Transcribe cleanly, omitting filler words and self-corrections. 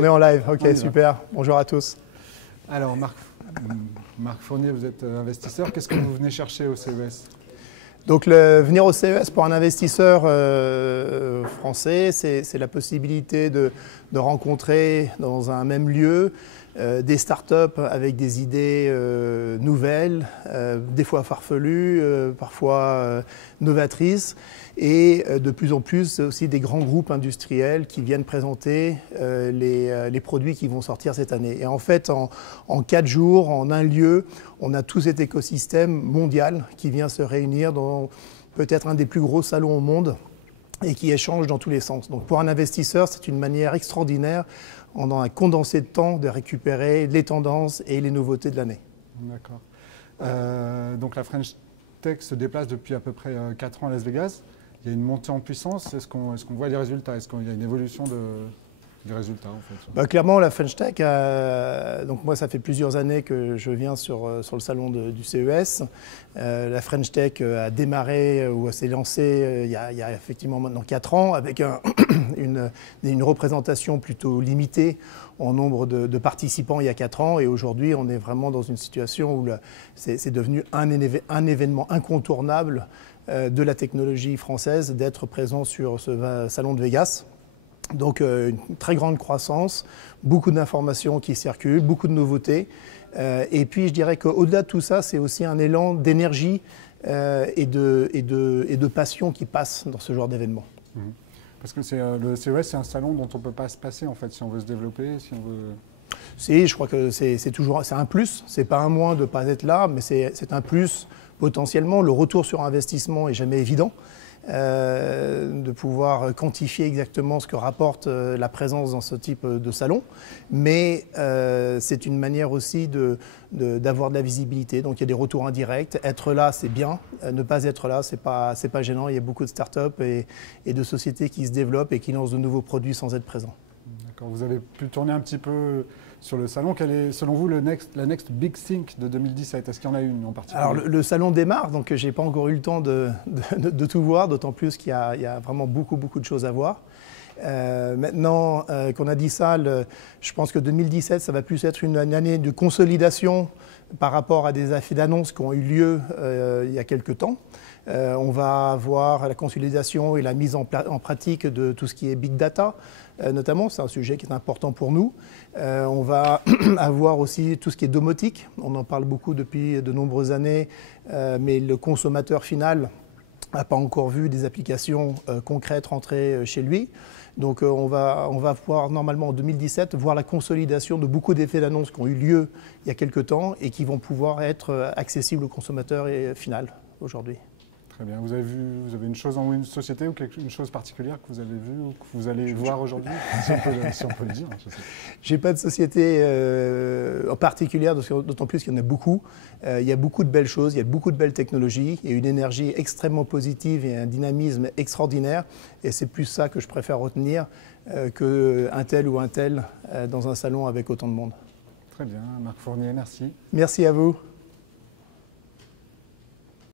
On est en live, ok, super. Bonjour à tous. Alors, Marc Fournier, vous êtes investisseur. Qu'est-ce que vous venez chercher au CES? Donc, venir au CES pour un investisseur français, c'est la possibilité de rencontrer dans un même lieu des startups avec des idées nouvelles, des fois farfelues, parfois novatrices, et de plus en plus aussi des grands groupes industriels qui viennent présenter les produits qui vont sortir cette année. Et en fait, en 4 jours, en un lieu, on a tout cet écosystème mondial qui vient se réunir dans peut-être un des plus gros salons au monde et qui échange dans tous les sens. Donc pour un investisseur, c'est une manière extraordinaire, en un condensé de temps, de récupérer les tendances et les nouveautés de l'année. D'accord. Donc la French Tech se déplace depuis à peu près 4 ans à Las Vegas. Il y a une montée en puissance. Est-ce qu'on voit les résultats? Est-ce qu'il y a une évolution des résultats en fait? Clairement, la French Tech, donc moi ça fait plusieurs années que je viens sur le salon du CES. La French Tech a démarré ou s'est lancée il y a effectivement maintenant 4 ans avec une représentation plutôt limitée en nombre de participants il y a 4 ans. Et aujourd'hui, on est vraiment dans une situation où c'est devenu un événement incontournable de la technologie française d'être présent sur ce salon de Vegas. Donc une très grande croissance, beaucoup d'informations qui circulent, beaucoup de nouveautés. Et puis je dirais qu'au-delà de tout ça, c'est aussi un élan d'énergie et de passion qui passe dans ce genre d'événement. Parce que le CES, c'est un salon dont on ne peut pas se passer en fait, si on veut se développer, si on veut... Si, je crois que c'est un plus, c'est pas un moins de ne pas être là, mais c'est un plus potentiellement. Le retour sur investissement est jamais évident. De pouvoir quantifier exactement ce que rapporte la présence dans ce type de salon. Mais c'est une manière aussi d'avoir de la visibilité. Donc il y a des retours indirects. Être là, c'est bien. Ne pas être là, c'est pas gênant. Il y a beaucoup de startups et de sociétés qui se développent et qui lancent de nouveaux produits sans être présents. D'accord. Vous avez pu tourner un petit peu sur le salon. Quel est, selon vous, la next big think de 2017? Est-ce qu'il y en a une en particulier? Alors, le salon démarre, donc je n'ai pas encore eu le temps de tout voir, d'autant plus qu'il y a vraiment beaucoup de choses à voir. Maintenant qu'on a dit ça, je pense que 2017, ça va plus être une année de consolidation par rapport à des effets d'annonce qui ont eu lieu il y a quelques temps. On va avoir la consolidation et la mise en pratique de tout ce qui est big data, notamment, c'est un sujet qui est important pour nous. On va avoir aussi tout ce qui est domotique, on en parle beaucoup depuis de nombreuses années, mais le consommateur final n'a pas encore vu des applications concrètes rentrer chez lui. Donc on va pouvoir normalement en 2017 voir la consolidation de beaucoup d'effets d'annonce qui ont eu lieu il y a quelques temps et qui vont pouvoir être accessibles au consommateur final aujourd'hui. Très bien. Vous avez une chose une société ou une chose particulière que vous avez vue ou que vous allez voir aujourd'hui, si on peut le dire. Je n'ai pas de société en particulière, d'autant plus qu'il y en a beaucoup. Il y a beaucoup de belles choses, il y a beaucoup de belles technologies, il y a une énergie extrêmement positive et un dynamisme extraordinaire. Et c'est plus ça que je préfère retenir qu'un tel ou un tel dans un salon avec autant de monde. Très bien. Marc Fournier, merci. Merci à vous.